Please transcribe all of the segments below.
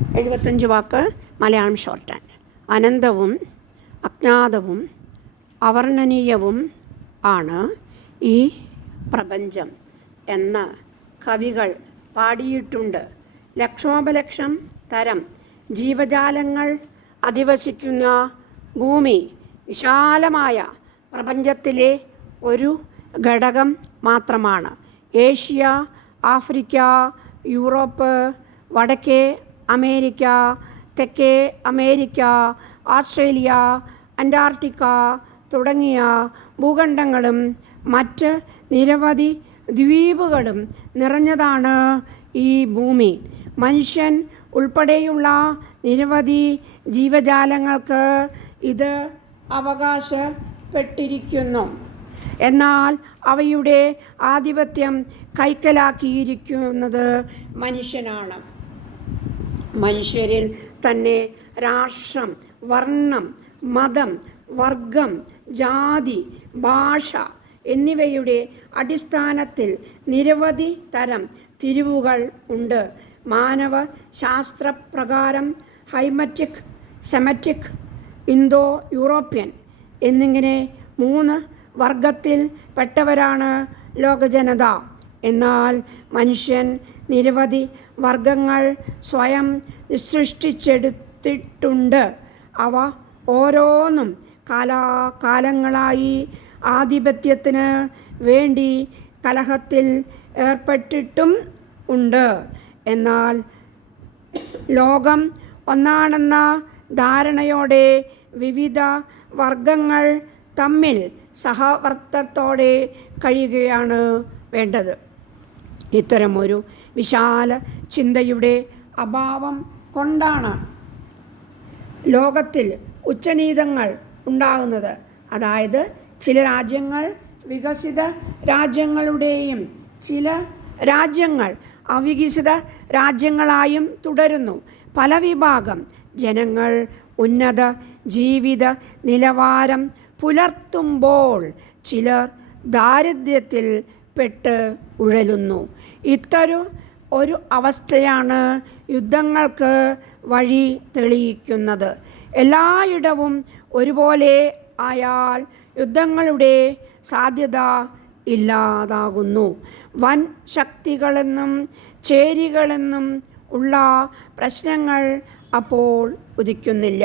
75 വാക്ക് Malayalam short hand. അനന്തവും അജ്ഞാതവും അവർണ്ണനീയവും ആണ് ഈ പ്രപഞ്ചം എന്ന് കവികൾ പാടിയിട്ടുണ്ട്. ലക്ഷോപലക്ഷം തരം ജീവജാലങ്ങൾ അധിവസിക്കുന്ന ഭൂമി വിശാലമായ പ്രപഞ്ചത്തിലെ ഒരു ഘടകം മാത്രമാണ്. ഏഷ്യ, ആഫ്രിക്ക, യൂറോപ്പ്, വടക്കേ അമേരിക്ക, തെക്കേ അമേരിക്ക, ഓസ്ട്രേലിയ, അന്റാർട്ടിക്ക തുടങ്ങിയ ഭൂഖണ്ഡങ്ങളും മറ്റ് നിരവധി ദ്വീപുകളും നിറഞ്ഞതാണ് ഈ ഭൂമി. മനുഷ്യൻ ഉൾപ്പെടെയുള്ള നിരവധി ജീവജാലങ്ങൾക്ക് ഇത് അവകാശപ്പെട്ടിരിക്കുന്നു. എന്നാൽ അവയുടെ ആധിപത്യം കൈക്കലാക്കിയിരിക്കുന്നത് മനുഷ്യനാണ്. മനുഷ്യരിൽ തന്നെ രാഷ്ട്രം, വർണ്ണം, മതം, വർഗം, ജാതി, ഭാഷ എന്നിവയുടെ അടിസ്ഥാനത്തിൽ നിരവധി തരം തിരിവുകൾ ഉണ്ട്. മാനവ ശാസ്ത്രപ്രകാരം ഹൈമറ്റിക്, സെമറ്റിക്, ഇന്തോ യൂറോപ്യൻ എന്നിങ്ങനെ 3 വർഗത്തിൽ പെട്ടവരാണ് ലോകജനത. എന്നാൽ മനുഷ്യൻ നിരവധി വർഗങ്ങൾ സ്വയം സൃഷ്ടിച്ചെടുത്തിട്ടുണ്ട്. അവ ഓരോന്നും കാലാകാലങ്ങളായി ആധിപത്യത്തിന് വേണ്ടി കലഹത്തിൽ ഏർപ്പെട്ടിട്ടും ഉണ്ട്. എന്നാൽ ലോകം ഒന്നാണെന്ന ധാരണയോടെ വിവിധ വർഗങ്ങൾ തമ്മിൽ സഹവർത്തിത്വത്തോടെ കഴിയുകയാണ് വേണ്ടത്. ഇത്തരമൊരു വിശാല ചിന്തയുടെ അഭാവം കൊണ്ടാണ് ലോകത്തിൽ ഉച്ചനീതങ്ങൾ ഉണ്ടാകുന്നത്. അതായത് ചില രാജ്യങ്ങൾ വികസിത രാജ്യങ്ങളുടെയും ചില രാജ്യങ്ങൾ അവികസിത രാജ്യങ്ങളായും തുടരുന്നു. പല വിഭാഗം ജനങ്ങൾ ഉന്നത ജീവിത നിലവാരം പുലർത്തുമ്പോൾ ചിലർ ദാരിദ്ര്യത്തിൽ പെട്ട് ഉഴലുന്നു. ഇത്തരം ഒരു അവസ്ഥയാണ് യുദ്ധങ്ങൾക്ക് വഴി തെളിയിക്കുന്നത്. എല്ലായിടവും ഒരുപോലെ ആയാൽ യുദ്ധങ്ങളുടെ സാധ്യത ഇല്ലാതാകുന്നു. വൻ ശക്തികളെന്നും ചേരികളെന്നും ഉള്ള പ്രശ്നങ്ങൾ അപ്പോൾ ഉദിക്കുന്നില്ല.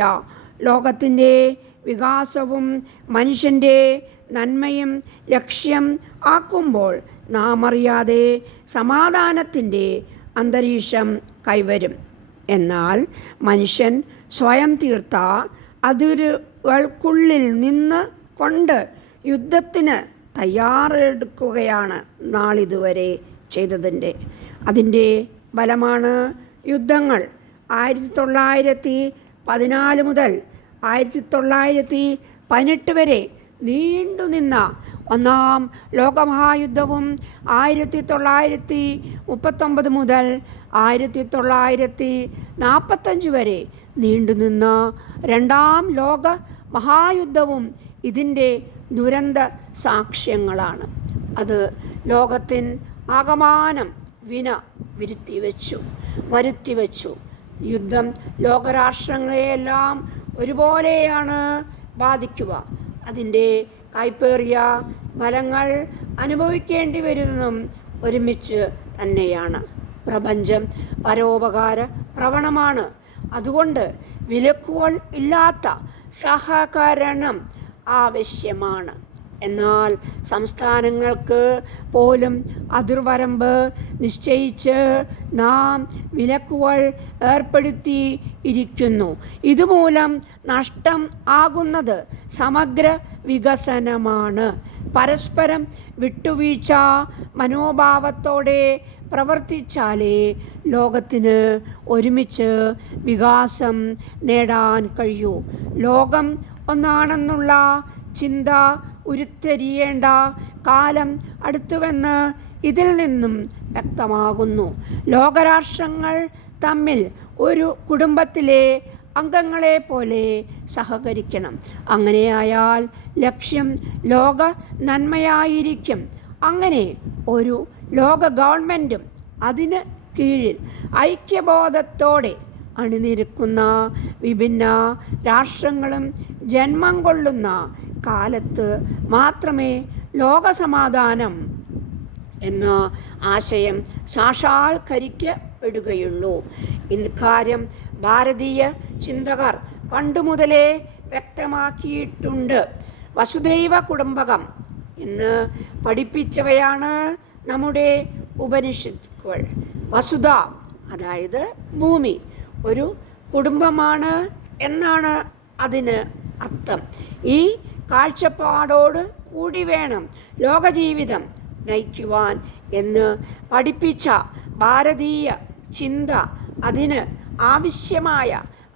ലോകത്തിൻ്റെ വികാസവും മനുഷ്യൻ്റെ നന്മയും ലക്ഷ്യം ആക്കുമ്പോൾ നാം അറിയാതെ സമാധാനത്തിൻ്റെ അന്തരീക്ഷം കൈവരും. എന്നാൽ മനുഷ്യൻ സ്വയം തീർത്ത അതിരുകൾക്കുള്ളിൽ നിന്ന് കൊണ്ട് യുദ്ധത്തിന് തയ്യാറെടുക്കുകയാണ് നാളിതുവരെ അതിൻ്റെ ഫലമാണ് യുദ്ധങ്ങൾ. 1914 മുതൽ 1918 വരെ നീണ്ടുനിന്ന ഒന്നാം ലോകമഹായുദ്ധവും 1939 മുതൽ 1945 വരെ നീണ്ടുനിന്ന രണ്ടാം ലോക മഹായുദ്ധവും ഇതിൻ്റെ ദുരന്ത സാക്ഷ്യങ്ങളാണ്. അത് ലോകത്തിന് ആകമാനം വരുത്തിവെച്ചു. യുദ്ധം ലോകരാഷ്ട്രങ്ങളെയെല്ലാം ഒരുപോലെയാണ് ബാധിക്കുക. അതിൻ്റെ കൈപ്പേറിയ ഫലങ്ങൾ അനുഭവിക്കേണ്ടി വരുന്നതും ഒരുമിച്ച് തന്നെയാണ്. പ്രപഞ്ചം പരോപകാര പ്രവണമാണ്. അതുകൊണ്ട് വിലക്കുകൾ ഇല്ലാത്ത സഹകരണം ആവശ്യമാണ്. എന്നാൽ സംസ്ഥാനങ്ങൾക്ക് പോലും അതിർവരമ്പ് നിശ്ചയിച്ച് നാം വിലക്കുകൾ ഏർപ്പെടുത്തിയിരിക്കുന്നു. ഇതുമൂലം നഷ്ടം ആകുന്നത് സമഗ്ര വികസനമാണ്. പരസ്പരം വിട്ടുവീഴ്ച മനോഭാവത്തോടെ പ്രവർത്തിച്ചാലേ ലോകത്തിന് ഒരുമിച്ച് വികാസം നേടാൻ കഴിയൂ. ലോകം ഒന്നാണെന്നുള്ള ചിന്ത ഉരുത്തിരിയേണ്ട കാലം അടുത്തുവെന്ന് ഇതിൽ നിന്നും വ്യക്തമാകുന്നു. ലോകരാഷ്ട്രങ്ങൾ തമ്മിൽ ഒരു കുടുംബത്തിലെ അംഗങ്ങളെ പോലെ സഹകരിക്കണം. അങ്ങനെയായാൽ ലക്ഷ്യം ലോക നന്മയായിരിക്കും. അങ്ങനെ ഒരു ലോക ഗവൺമെൻറ്റും അതിന് കീഴിൽ ഐക്യബോധത്തോടെ അണിനിരക്കുന്ന വിഭിന്ന രാഷ്ട്രങ്ങളും ജന്മം കൊള്ളുന്ന കാലത്ത് മാത്രമേ ലോകസമാധാനം എന്ന ആശയം സാക്ഷാത്കരിക്കപ്പെടുകയുള്ളൂ. ഇക്കാര്യം ഭാരതീയ ചിന്തകർ പണ്ടുമുതലേ വ്യക്തമാക്കിയിട്ടുണ്ട്. വസുദൈവ കുടുംബകം എന്ന് പഠിപ്പിച്ചവയാണ് നമ്മുടെ ഉപനിഷത്തുകൾ. വസുധ അതായത് ഭൂമി ഒരു കുടുംബമാണ് എന്നാണ് അതിന് അർത്ഥം. ഈ കാഴ്ചപ്പാടോട് കൂടി വേണം ലോകജീവിതം നയിക്കുവാൻ എന്ന് പഠിപ്പിച്ച ഭാരതീയ ചിന്ത അതിന് ആവശ്യമായ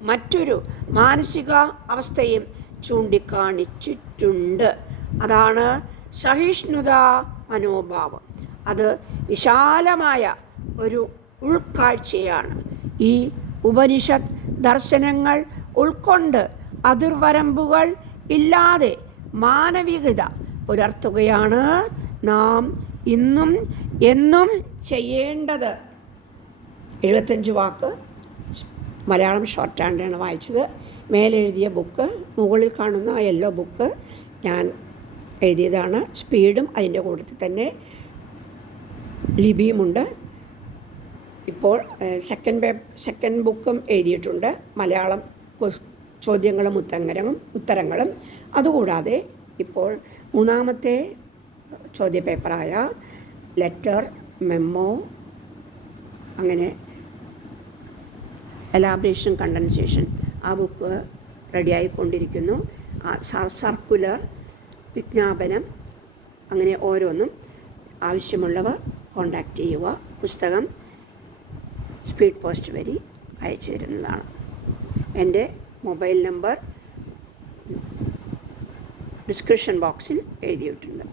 മറ്റൊരു മാനസിക അവസ്ഥയും ചൂണ്ടിക്കാണിച്ചിട്ടുണ്ട്. അതാണ് സഹിഷ്ണുതാ മനോഭാവം. അത് വിശാലമായ ഒരു ഉൾക്കാഴ്ചയാണ്. ഈ ഉപനിഷത്ത് ദർശനങ്ങൾ ഉൾക്കൊണ്ട് അതിർവരമ്പുകൾ ഇല്ലാതെ മാനവികത പുലർത്തുകയാണ് നാം ഇന്നും എന്നും ചെയ്യേണ്ടത്. 75 വാക്ക് മലയാളം ഷോർട്ട് ഹാൻഡാണ് വായിച്ചത്. മേലെഴുതിയ ബുക്ക്, മുകളിൽ കാണുന്ന യെല്ലോ ബുക്ക് ഞാൻ എഴുതിയതാണ്. സ്പീഡും അതിൻ്റെ കൂട്ടത്തിൽ തന്നെ ലിപിയുമുണ്ട്. ഇപ്പോൾ സെക്കൻഡ് ബുക്കും എഴുതിയിട്ടുണ്ട്. മലയാളം ചോദ്യങ്ങളും ഉത്തരങ്ങളും. അതുകൂടാതെ ഇപ്പോൾ മൂന്നാമത്തെ ചോദ്യപേപ്പറായ ലെറ്റർ, മെമ്മോ, അങ്ങനെ എലാബറേഷൻ, കണ്ടൻസേഷൻ ആ ബുക്ക് റെഡിയായിക്കൊണ്ടിരിക്കുന്നു. സർക്കുലർ, വിജ്ഞാപനം, അങ്ങനെ ഓരോന്നും ആവശ്യമുള്ളവർ കോൺടാക്റ്റ് ചെയ്യുക. പുസ്തകം സ്പീഡ് പോസ്റ്റ് വഴി അയച്ചു തരുന്നതാണ്. എൻ്റെ മൊബൈൽ നമ്പർ ഡിസ്ക്രിപ്ഷൻ ബോക്സിൽ എഴുതിയിട്ടുണ്ട്.